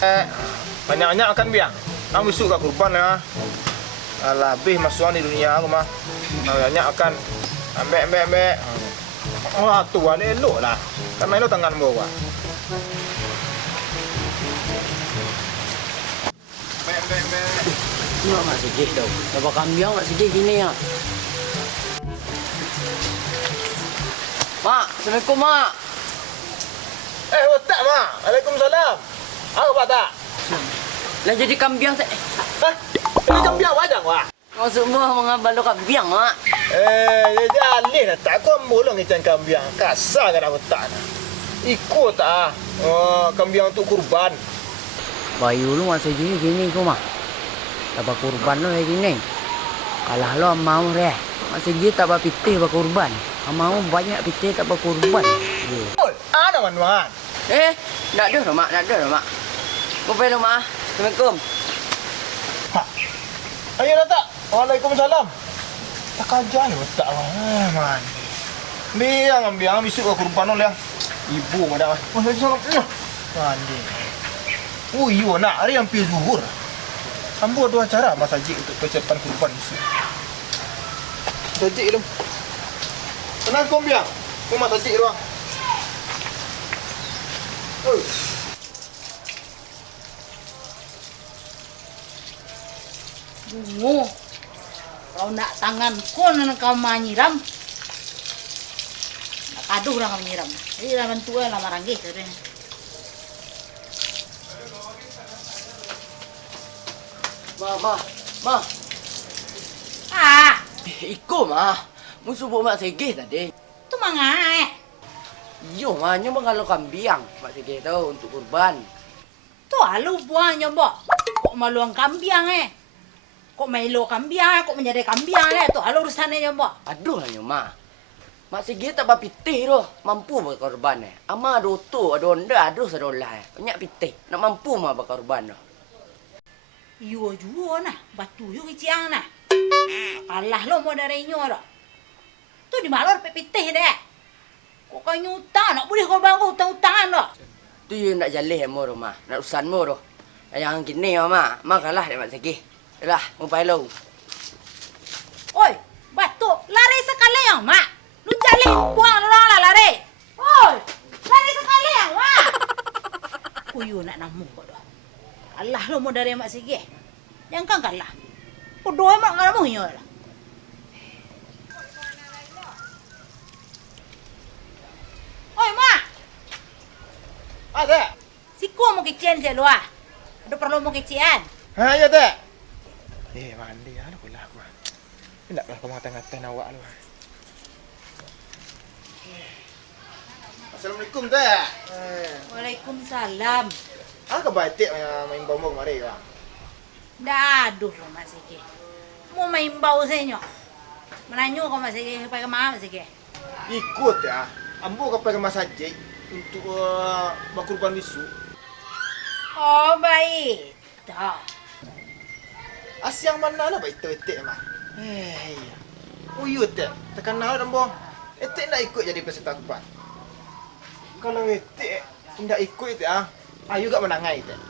Bek. Banyak-banyak akan biang. Kamu besok kat kurban ya. Alah, habis masukan di dunia aku mah. Banyak akan. Bek. Wah, tuan elok lah. Kan main lo tangan bawah. Bek. Tengok mak sikit tau. Dapat kambing mak sikit gini ya. Mak, Assalamualaikum mak. Otak mak. Waalaikumsalam. Apa tak? Lah jadi kambing saya. Hah? Ini kambing wajang wah. Maksud mak mengabal lo kambing mak. Jadi alih dah tak kau bolong ikan kambing. Kasar kan aku tak nak. Ikut tak. Oh, kambing untuk kurban. Bayu lu masih gini kau mak. Dapat kurban lo kayak gini. Kalah lo mau deh. Masih gitu tak dapat pitih dapat kurban. Mau banyak pitih tak dapat kurban. Oh, ada man. Nak ada mak, mak. Kau pergi mak. Assalamualaikum. Ha. Ayo tak. Waalaikumsalam. Tak kajian tak man. Biang besok ke kurban lo ya. Ibu ada. Waalaikumsalam. Mandi. Oh iya nak hari hampir zuhur. Ambo ada acara masjid untuk persiapan kurban besok. Masjid tu. Tenang kau biang. Kau masjid tu. Oh. Bungo, kau nak tangan kau nak kau menyiram. Nak aduh orang kau menyiram. Jadi dah bantu lah maranggi tadi. Ma. Iko ma. Musuh mak segeh tadi. Tu mangai. Yo ma, nyo kalau kambing mak segeh tu untuk kurban. Tu alu buahnya bo. Kok maluang kambing Kok mailo kambing, kok menjadi kambing tu alu urusannya bo. Aduh lah nyo ma. Mak segeh tak pitih tu. Mampu berkorban Ama ada tu, ada onda, ada sadolah. Banyak pitih. Nak mampu ma berkorban tu. Iyo juga nah, batu yo kiciang nah. Kalah lo mau dari nyo dah. Tu di malor pepitih deh. Kok kau nyutang nak boleh kau bangun utang-utangan dah. Tu you nak jalih mo ro ma. Nak urusan mo ro. Yang gini ma, kalah dek mak segeh. Lah, umpai lo. Oi, batu, lari sekali yang mak. Lu jalin buang orang lah lari. Oi, lari sekali yang mak. Kuyu nak namu kau dah. Kalah lo mau dari mak sige. Yang kan kalah. Kudu mak ngalamu nyo lah. Oi mak. Ada. Siku mau kician je lu ah. Ada perlu mau kician. Ha ya tak. Mandi lah aku lah. Tidak lah kau ngata-ngatain awak lu. Assalamualaikum tak. Waalaikumsalam. Apa batik main bombong mari bang? Dah aduh lo mak sige. Mau main bau senyo. Menanyo kau mak sige pakai mana mak sige. Ikut ya. Ambo kau pergi masjid untuk berkurban besok. Oh baik. Dah. Asyang mana lah baik etek mah. Oh iya tak. Tekan naik ambo. Etek nak ikut jadi peserta kurban. Kalau etek tidak ikut ya. Ayu gak menangai tak.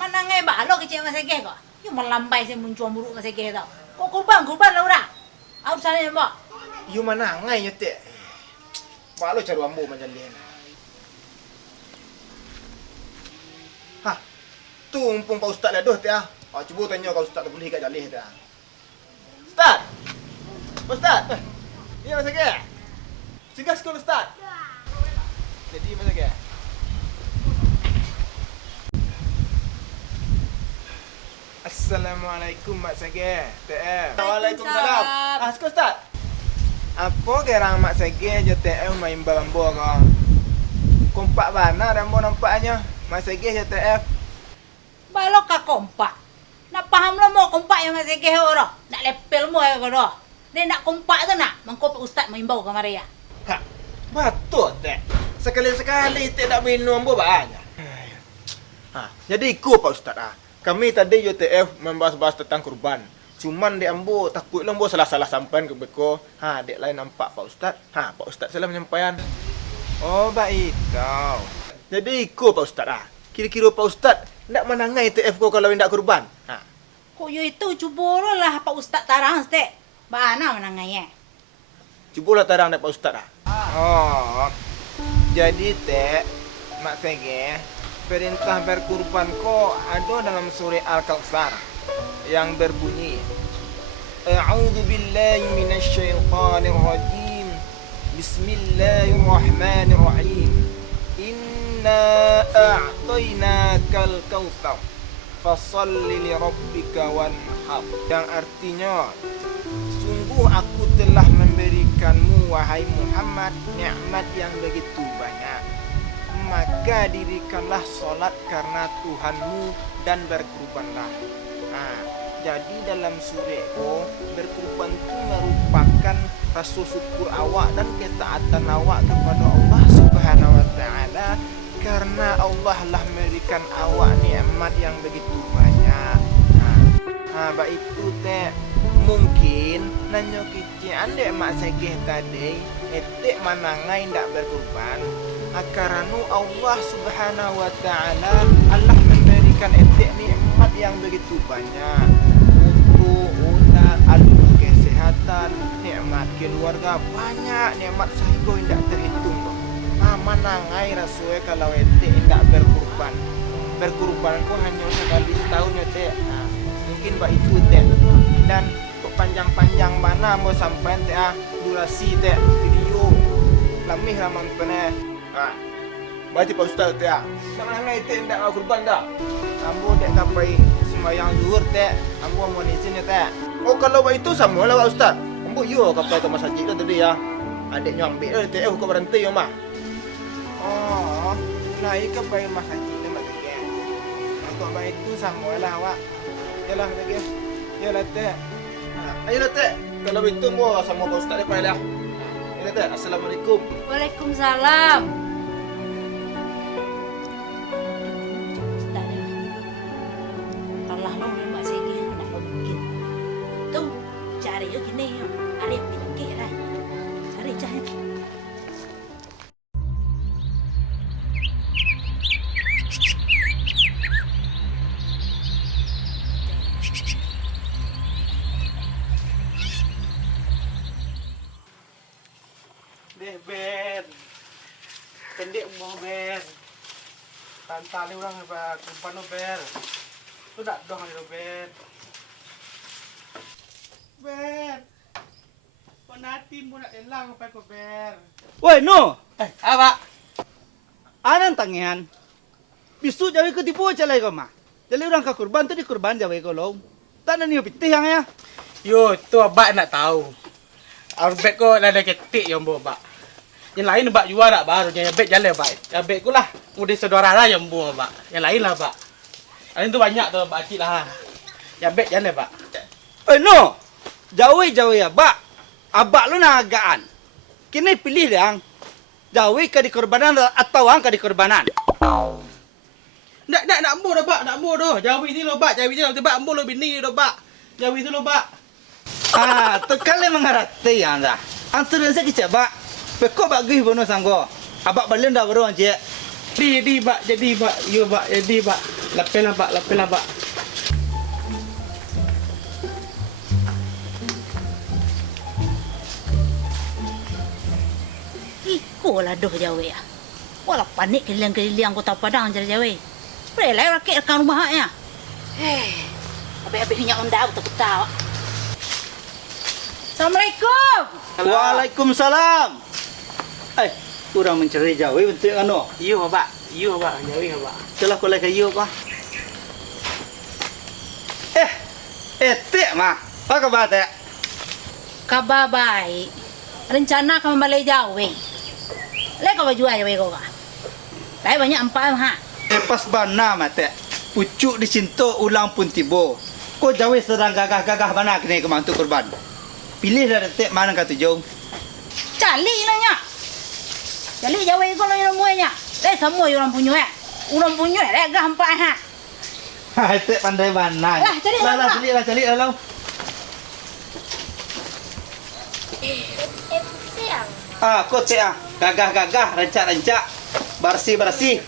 Menangai balok kecil mak sige kau. Yo melambai saya muncul buruk mak sige tau. Kok kurban lah ora. Aku sana mbak. Yu menangai etek. Malu cari ambo menjalin. Hah. Tu umpung Pak Ustaz dah teh. Cuba tanya kau Ustaz boleh kat jalih dah. Ustaz. Ustaz. Ya masa ke? Singgah sekolah Ustaz. Jadi masa ke? Assalamualaikum Mak Sage. Waalaikumsalam. Sekolah Ustaz. Apa gerang Mak Sage je TM main bambu kau? kompak mana dah mau nampaknya. Mas Segeh ya TF. Balok ka kompak. Nak paham lo mau kompak yang masih keho dah. Nak lepel mo ya dah. Dia nak kompak tu nak. Mangko Pak Ustaz mengimbau ke Maria. Ha, betul tak? Sekali-sekali tak nak minum pun banyak. Ha, jadi ikut Pak Ustaz ah. Kami tadi UTF membahas-bahas tentang kurban. Cuman dia ambo takut ambo salah-salah sampai ke beko. Ha, dek lain nampak Pak Ustaz. Ha, Pak Ustaz salah menyampaikan. Oh, baik tau. Jadi ikut Pak Ustaz ah. Kira-kira Pak Ustaz nak menangai UTF kau kalau tidak kurban. Ha. Kok yo itu cuba lah Pak Ustaz tarang stek. Bana menangai. Cubalah tarang dek Pak Ustaz ah. Oh. Jadi tek mak Segeh, perintah berkurban ko ada dalam surah Al-Kautsar yang berbunyi A'udzu billahi minasyaitonir rajim. Bismillahirrahmanirrahim. Inna a'tainakal kautsar fashalli li rabbika wanhar. Yang artinya sungguh aku telah memberikanmu wahai Muhammad nikmat yang begitu banyak. Maka dirikanlah solat karena Tuhanmu dan berkurbanlah. Nah, jadi dalam surah itu berkurban itu merupakan rasa syukur awak dan ketaatan awak kepada Allah Subhanahu Wa Taala karena Allah lah memberikan awak nikmat yang begitu banyak. Nah, itu teh mungkin nanyo kici ande mak Segeh tadi etek manangai ndak berkurban. Karena Allah Subhanahu Wa Taala Allah memberikan etek nikmat yang begitu banyak untuk unak adu kesehatan, nikmat keluarga banyak, nikmat sehingga tidak terhitung. Manangai rasue kalau etek ndak berkurban. Berkurban kok hanya sekali setahun ya teh. Mungkin itu teh. Dan kok panjang-panjang mana mau sampai teh durasi teh video lamih ramam pene. Berarti Pak Ustaz teh. Sama ngai teh ndak kurban dah. Ambo dek kapai sembahyang zuhur teh. Ambo mau izin ya teh. Oh kalau itu sama lah Pak Ustaz. Ambo yo kapai ke masjid tadi ya. Adiknya ambil teh kok berhenti yo mah. Oh, naik kapai masjid teh mak teh. Untuk baik itu sama lah awak. Yalah lagi. Yalah teh. Ayolah teh. Kalau itu mau sama Pak Ustaz depan lah. Yalah teh. Assalamualaikum. Waalaikumsalam. Ustaz. Allah lo mak Segeh nak mungkin. Tu cari yo gini yo. Arif pikir dah. Cari cari. Ben, pendek mau Ben, tantali orang apa kumpan lo Ben, tu tak doh ni lo Ben, Ben, kau nanti mau nak elang apa kau Ben? Woi, no. Apa? Anan tangian. Bisu jawi ko tipu calai ko ma. Jadi orang ka kurban tu di kurban jawi ko lo. Tanan niyo pitih yang ya. Yo, tu abak nak tahu. Arbek ko dah ada ketik yang bawa. Yang lain abak jual tak baru, yang abek jalan abak. Abek ko lah, mudah saudara lah yang bawa abak. Yang lain lah abak. Yang lain tu banyak tu abak cik lah. Yang abek jalan abak. Woi, no. Jawi abak. Abak lu na agaan. Kini pilih yang jawi ka di kurbanan atau ang ka di kurbanan. Nak ambo dah bak, nak ambo dah. Jawi ni lo bak, jawi ni lo tebak ambo lo bini lo bak. Jawi tu lo bak. Tu kali mengarati yang dah. Antara saya kicap bak. Pekok bagi bono sanggo. Abak balen dah baru anje. Jadi bak, yo bak, jadi bak. Lapel lah bak. Iko lah doh Jawa ya. Walau panik keliling-keliling kota Padang jadi Jawa. Pelai rakyat kan rumah ya. Habis-habis minyak undang betul-betul. Assalamualaikum. Waalaikumsalam. Kurang mencari jawi bentuk ano. Yo bak, jawi bak. Celah ko lagi yo ka. Etek mah. Apa kabar teh? Kabar baik. Rencana kami balik Jawa. Lek kau jual Jawa kau kah? Baik banyak empat ha. Pas bana mate. Pucuk dicinta ulang pun tiba. Kau jauh sedang gagah-gagah mana kena ke mantu korban. Pilih dah detik mana kata jauh. Calik lah nya. Calik jauh ikut lah yang muanya. Semua orang punya Orang punya gah empat ha. Ha, detik pandai mana. Lah, cari lah, Pak. cari lah. Kau cek gagah-gagah, rancak-rancak, bersih-bersih.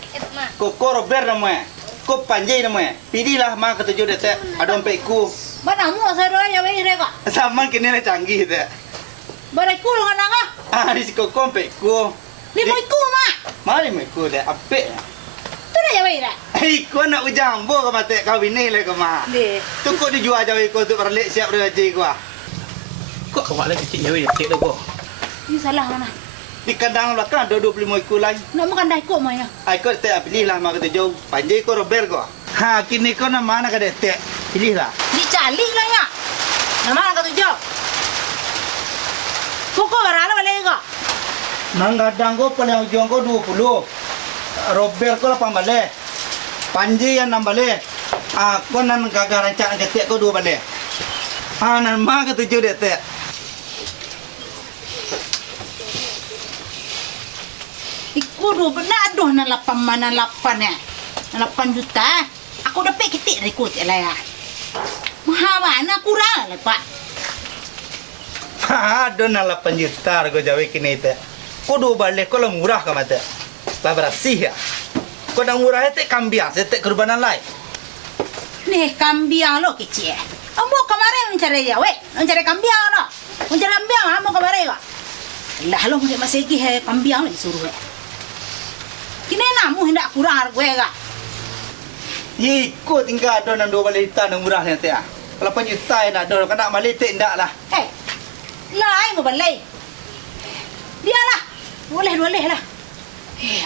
Kau Robert namanya. Kau Panjai namanya. Pilihlah mana ketujuh detik. Ada ompekku. Mana mu saya doa jauh ini kok. Saman kini lah canggih dek. Bariku lu kan ngah. Di siko ompekku. Lima iku mak. Mari mekku dek. Apek ya. Tu dah jauh ini. Kau nak ujambo kau mati kau ini lah kau mah. Deh. Tu kau dijual jauh kau tu berlek siap bergaji kau. Kok kau lagi kecil jauh detik dah kau. Ini salah mana? Di kandang belakang ada 25 ekor lain. Nak makan dah ikut maya. Kau tak pilihlah mak ketujuh. Panjai kau Robert kau. Kini kau nak mana kau detik. Pilihlah. Dicalik lah ya. Nama nak tujuh. Koko berapa balik kok? Nang kadang kau paling ujung kau 20. Robert kau 8 balik. Panji yang 6 balik. Kau nan gagah rancak ketik kau 2 balik. Nan mak ketujuh detik. Iku dua benar aduh na 8 mana 8 eh. 8 juta. Aku dapat ketik dari kau lah ya. Mahal mana kurang lah pak. Aduh na 8 juta kau jauh kini itu. Kau 2 balik kau lah murah kau mata. Lah bersih ya. Kau dah murah itu kambiang, setek kurbanan lain. Nih kambiang lo kecil. Ambo kemarin mencari ya, mencari kambiang lo. Mencari kambiang, ambo kemarin kok. Lah lo mungkin masih gih kambiang lo disuruh. Kini namu hendak kurang harga kak. Ikut tinggal ada nang 2 balik juta nang murah nanti ah. 8 juta nak ada kena balik tak ndak lah. Lain mau balik. Dia lah. Boleh lah.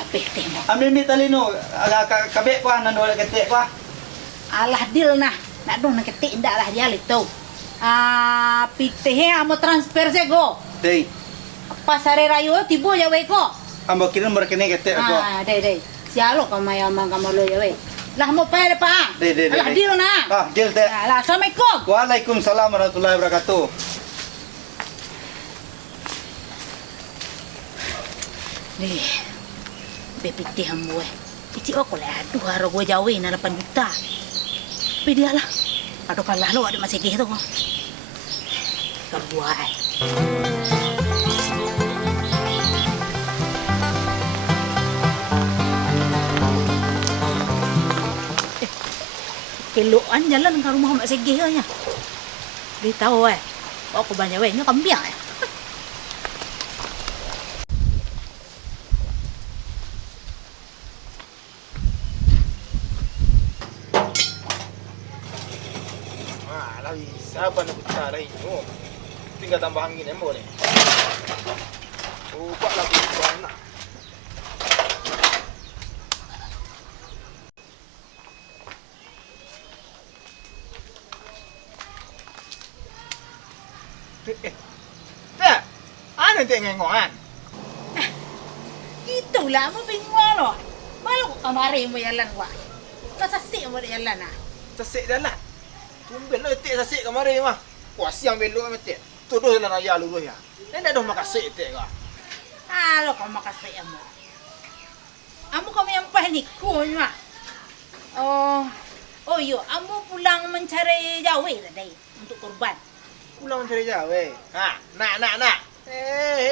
Apa tembak. Ambil mi tali no, kabek kuah nang 2 ketik kuah. Alah deal nah. Nak dong nak ketik ndak lah dia itu. Pitih amo transfer se go. Dei, Pasar Raya tiba ya we ko. ambo kira berkene ketik aku. Dei. Sialo kamay amang kamalo ya we. Lah mo pa pa. Dei. Alah deal nah. Jil teh. Lah assalamualaikum. Waalaikumsalam warahmatullahi wabarakatuh. Nih. Bepitih ambo we. Pici aku lah aduh haro gua jauhin 8 juta. Tapi dia lah. Aduh kalah lo ada masih gitu kok. Kebuai. Keloan jalan ke rumah Mak Segih nya. Dia tahu aku banyak nya kambiang Lah bisa apa nak putar ini? Tinggal tambah angin yang boleh. Pak lagi banyak. Tak, ana tengengoan. Itulah mo bingung lo. Malu kemarin mo jalan gua. Kasasik mo jalan ah. Sesek jalan. Tumben lah etik sesek kemarin mah. Wah siang belok etik. Tuduh jalan raya lurus ya. Nenek dah makan sek etik kah? Lo kau makasih amo. Amo kami yang panik ko nya. Oh yo, amo pulang mencari jauh tadi untuk korban. Pulang mencari jawe. Nak.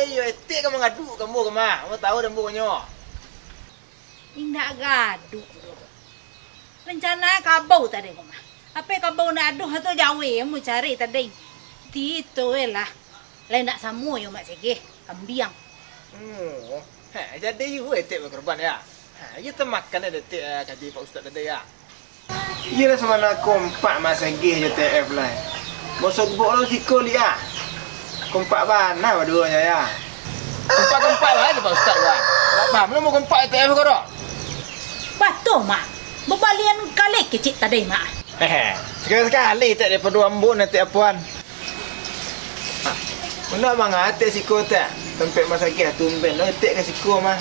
Yo etik kamu ngadu kamu kemah. Kamu tahu dan bukannya. Indah gaduh. Rencana kabau tadi kau mah. Apa kabau nak aduh atau jauh yang mau cari tadi. Tito lah. Lain nak samu yo mak segi kambiang. Jadi you etik berkorban ya. You temakan ada etik kaji Pak Ustaz tadi ya. Iya lah sama nak kompak masa gih je TF lah. Bosok bok lo siko liat. Kompak mana berduanya ya. Kompak lah aja Pak Ustaz ya. Tak faham lo mau kompak TF kau dah. Betul mak. Berbalian kali kecil tadi mak. Sekali-sekali tak ada perlu ambuk nanti apuan. Mana mangga atik siko tak? Tempat masa gih tumben lo etik ke siko mah.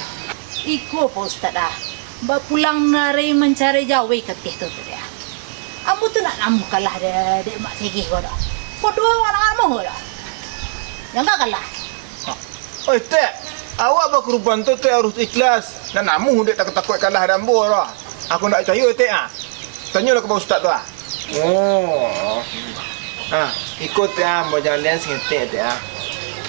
Iko Pak Ustaz dah. Mbak pulang dari mencari jauh ketih tu dia. Kamu tu nak namu kalah dek mak segi kau dah. Kau dua orang kamu dah. Yang tak kalah. Oi, Tek. Awak berkorban tu Tek harus ikhlas. Dan namu dek takut kalah dan bo dah. Aku nak percaya Tek ah. Tanyalah kepada ustaz tu ah. Oh. Ikut Tek ah, mau jalan sengetek Tek ah.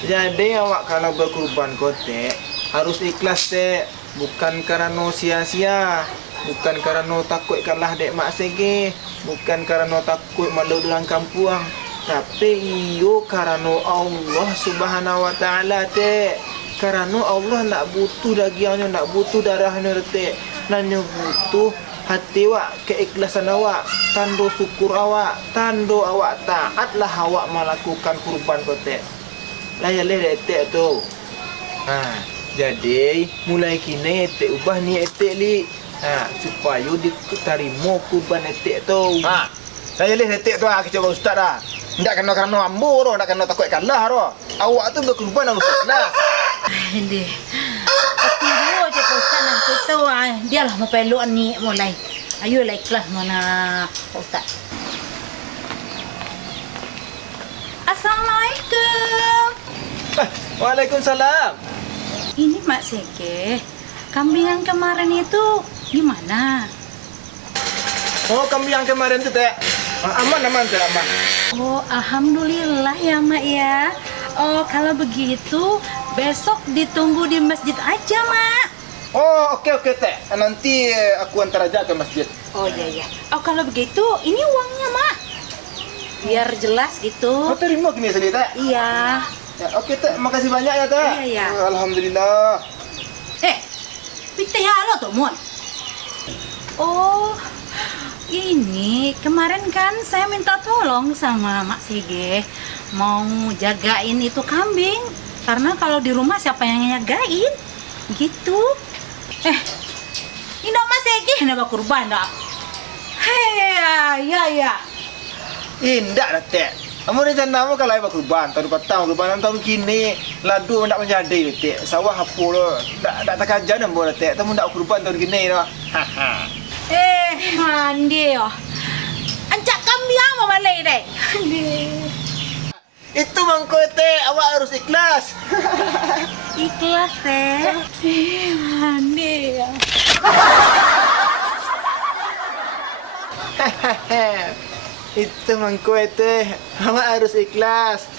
Jadi awak kalau berkorban kau Tek, harus ikhlas Tek. Bukan kerana sia-sia. Bukan kerana takut kalah dek mak segi. Bukan kerana takut malu dalam kampung. Tapi iyo kerana Allah Subhanahu Wa Taala Tek. Kerana Allah nak butuh dagingnya, nak butuh darahnya Tek. Nanya butuh hati awak, keikhlasan awak, tanda syukur awak, tanda awak taatlah awak melakukan kurban kau Tek. Layak Tek tu. Jadi mulai kini Tek ubah ni Tek li. Supaya diterima kurban Tek tu. Saya lihat Tek tu kecil ustaz dah. Tak kena kerana ambo dah, tak kena takut kalah dah. Awak tu berkorban harus ikhlas. Hindi. Aku dulu je Ustaz nak tahu dia lah mapelok ni mulai. Ayolah ikhlas mana Ustaz. Assalamualaikum. Waalaikumsalam. Ini Mak Sege. Kambing yang kemarin itu gimana? Oh, kambing yang kemarin tu Tek. Aman Tek, aman. Oh, alhamdulillah ya Mak ya. Oh, kalau begitu besok ditunggu di masjid aja, Mak. Oh, okey Tek. Nanti aku hantar aja ke masjid. Oh iya. Oh, kalau begitu ini uangnya, Mak. Biar jelas gitu. Kau terima kini sendiri Tek? Iya. Ya, okey Tek, makasih banyak ya Tek. Iya. Alhamdulillah. Pitih halo tuh, Mon. Oh, ini kemarin kan saya minta tolong sama Mak Sige mau jagain itu kambing karena kalau di rumah siapa yang jagain gitu. Ini Mak Sige kenapa kurban dah? Ya. Indah dah Tek. Kamu rencana apa kalau ayah kurban? Tahun petang kurban tahun kini ladu nak menjadi Tek. Sawah apa lo? Tak kajian ambo Tek. Tamu nak kurban tahun kini dah. Mandi ya. Ancak kambing apa balik deh? Itu mangko Tek, awak harus ikhlas. Ikhlas teh. Mandi ya. Itu mangko Tek, awak harus ikhlas.